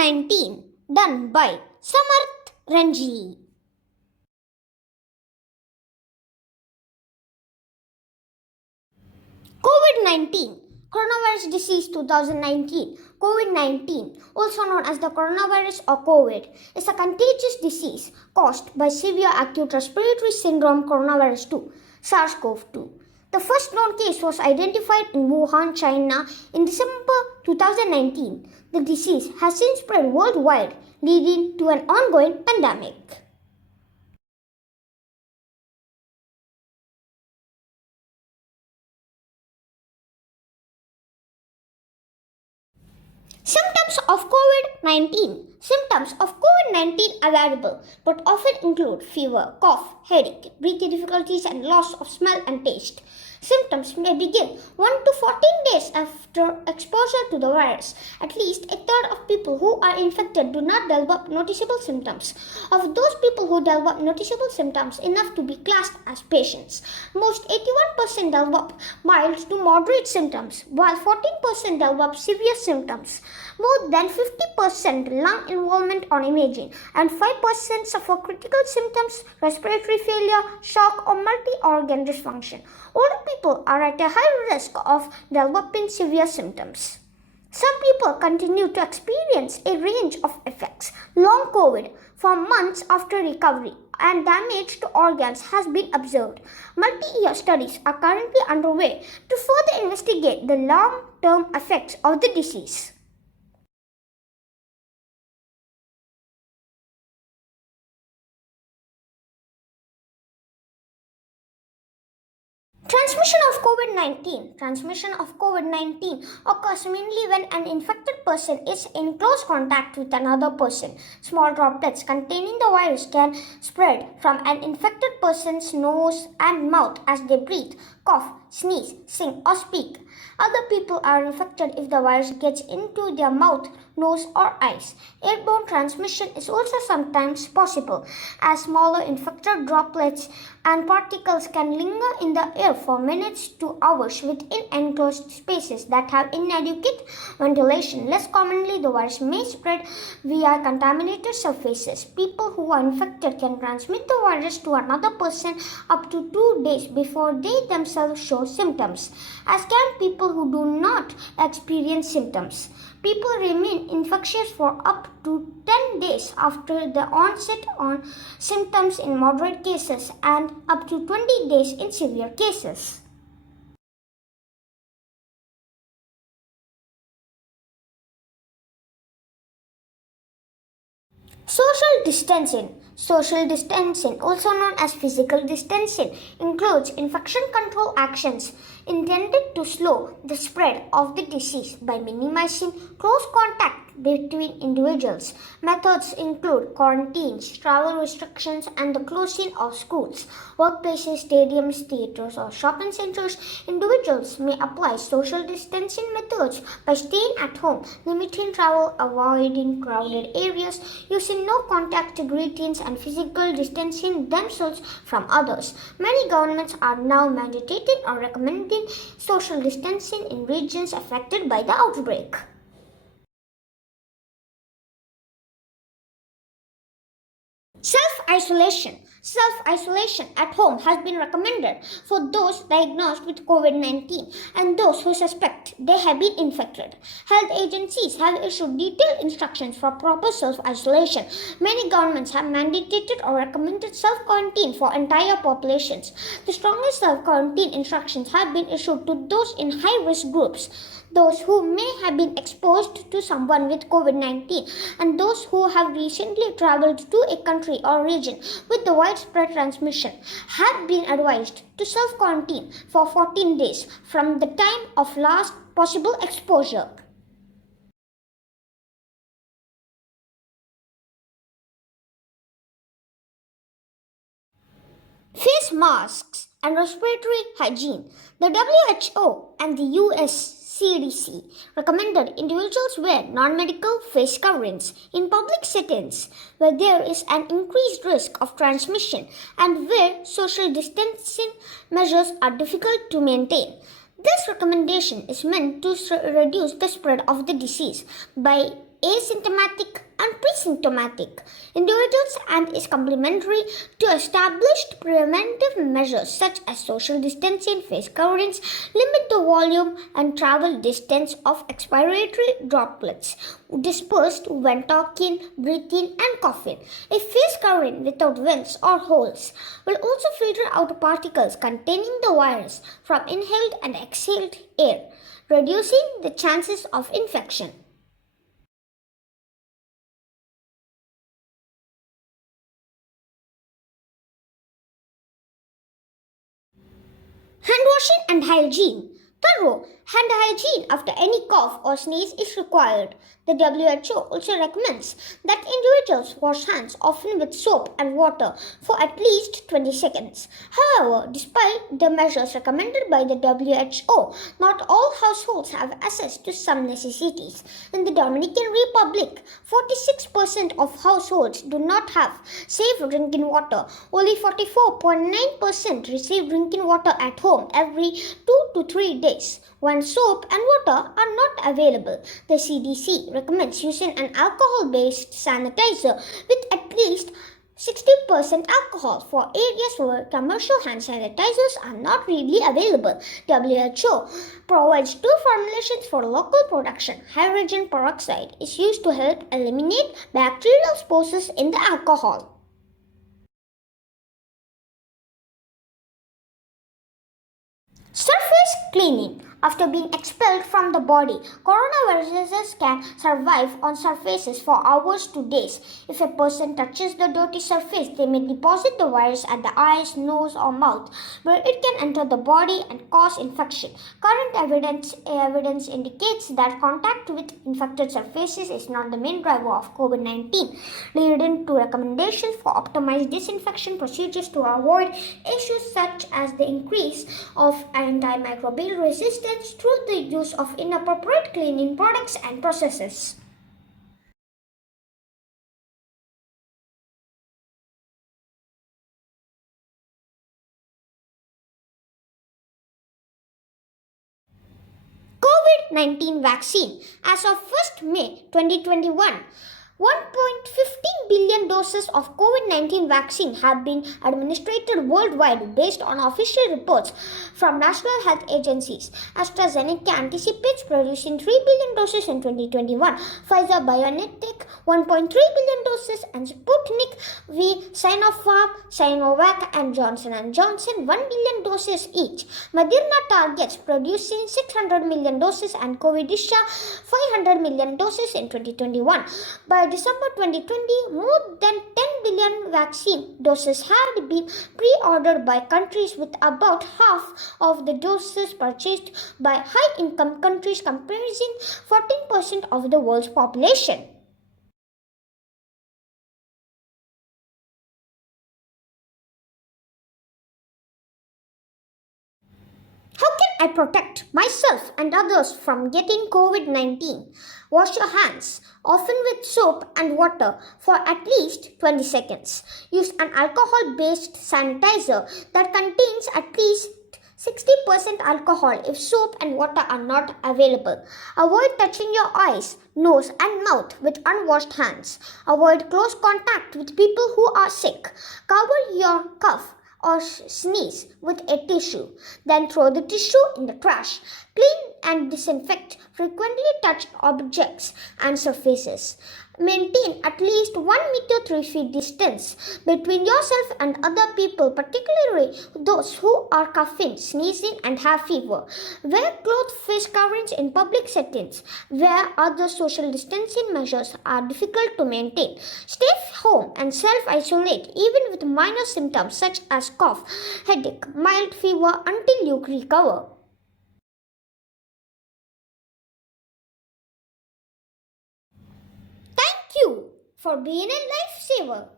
COVID-19, done by Samarth Ranji. COVID-19, Coronavirus Disease 2019. COVID-19, also known as the coronavirus or COVID, is a contagious disease caused by severe acute respiratory syndrome coronavirus 2, SARS-CoV-2. The first known case was identified in Wuhan, China in December 2019. The disease has since spread worldwide, leading to an ongoing pandemic. Symptoms of COVID-19. Symptoms of COVID-19 are variable but often include fever, cough, headache, breathing difficulties, and loss of smell and taste. Symptoms may begin 1 to 14 days after exposure to the virus. At least a third of people who are infected do not develop noticeable symptoms. Of those people who develop noticeable symptoms enough to be classed as patients, most 81% develop mild to moderate symptoms, while 14% develop severe symptoms. More than 50% lung involvement on imaging, and 5% suffer critical symptoms, respiratory failure, shock, or multi-organ dysfunction. Older people are at a high risk of developing severe symptoms. Some people continue to experience a range of effects. Long COVID for months after recovery and damage to organs has been observed. Multi-year studies are currently underway to further investigate the long-term effects of the disease. Transmission of COVID-19 occurs mainly when an infected person is in close contact with another person. Small droplets containing the virus can spread from an infected person's nose and mouth as they breathe, cough, sneeze, sing, or speak. Other people are infected if the virus gets into their mouth, nose, or eyes. Airborne transmission is also sometimes possible, as smaller infected droplets and particles can linger in the air for minutes to hours within enclosed spaces that have inadequate ventilation. Less commonly, the virus may spread via contaminated surfaces. People who are infected can transmit the virus to another person up to 2 days before they themselves show symptoms, as can people who do not experience symptoms. People remain infectious for up to 10 days after the onset of symptoms in moderate cases and up to 20 days in severe cases. Social distancing. Social distancing, also known as physical distancing, includes infection control actions intended to slow the spread of the disease by minimizing close contact between individuals. Methods include quarantines, travel restrictions, and the closing of schools, workplaces, stadiums, theaters, or shopping centers. Individuals may apply social distancing methods by staying at home, limiting travel, avoiding crowded areas, using no contact greetings, and physical distancing themselves from others. Many governments are now mandating or recommending social distancing in regions affected by the outbreak. Self-isolation. Self-isolation at home has been recommended for those diagnosed with COVID-19 and those who suspect they have been infected. Health agencies have issued detailed instructions for proper self-isolation. Many governments have mandated or recommended self-quarantine for entire populations. The strongest self-quarantine instructions have been issued to those in high-risk groups, those who may have been exposed to someone with COVID-19, and those who have recently traveled to a country or region with the widespread transmission have been advised to self-quarantine for 14 days from the time of last possible exposure. Face masks and respiratory hygiene. The WHO and the US CDC recommended individuals wear non-medical face coverings in public settings where there is an increased risk of transmission and where social distancing measures are difficult to maintain. This recommendation is meant to reduce the spread of the disease by asymptomatic and pre-symptomatic individuals and is complementary to established preventive measures such as social distancing, face coverings, limit the volume and travel distance of expiratory droplets dispersed when talking, breathing, and coughing. A face covering without vents or holes will also filter out particles containing the virus from inhaled and exhaled air, reducing the chances of infection. Hand washing and hygiene. Thorough hand hygiene after any cough or sneeze is required. The WHO also recommends that individuals wash hands often with soap and water for at least 20 seconds. However, despite the measures recommended by the WHO, not all households have access to some necessities. In the Dominican Republic, 46% of households do not have safe drinking water. Only 44.9% receive drinking water at home every 2 to 3 days. When soap and water are not available, the CDC recommends using an alcohol-based sanitizer with at least 60% alcohol for areas where commercial hand sanitizers are not readily available. WHO provides two formulations for local production. Hydrogen peroxide is used to help eliminate bacterial spores in the alcohol. Surface cleaning. After being expelled from the body, coronaviruses can survive on surfaces for hours to days. If a person touches the dirty surface, they may deposit the virus at the eyes, nose, or mouth, where it can enter the body and cause infection. Current evidence indicates that contact with infected surfaces is not the main driver of COVID-19, leading to recommendations for optimized disinfection procedures to avoid issues such as the increase of antimicrobial resistance through the use of inappropriate cleaning products and processes. COVID-19 vaccine. As of 1st May 2021, 1.15 billion doses of COVID-19 vaccine have been administered worldwide based on official reports from national health agencies. AstraZeneca anticipates producing 3 billion doses in 2021, Pfizer BioNTech 1.3 billion doses, and Sputnik V, Sinovac, and Johnson & Johnson 1 billion doses each. Moderna targets producing 600 million doses and Covidisha 500 million doses in 2021. By December 2020, more than 10 billion vaccine doses had been pre-ordered by countries, with about half of the doses purchased by high-income countries, comprising 14% of the world's population. How can I protect myself and others from getting COVID-19? Wash your hands, often with soap and water, for at least 20 seconds. Use an alcohol-based sanitizer that contains at least 60% alcohol if soap and water are not available. Avoid touching your eyes, nose, and mouth with unwashed hands. Avoid close contact with people who are sick. Cover your cough or sneeze with a tissue. Then throw the tissue in the trash. Clean and disinfect frequently touched objects and surfaces. Maintain at least 1 meter 3 feet distance between yourself and other people, particularly those who are coughing, sneezing, and have fever. Wear cloth face coverings in public settings where other social distancing measures are difficult to maintain. Stay home and self-isolate even with minor symptoms such as cough, headache, mild fever until you recover. Thank you for being a lifesaver.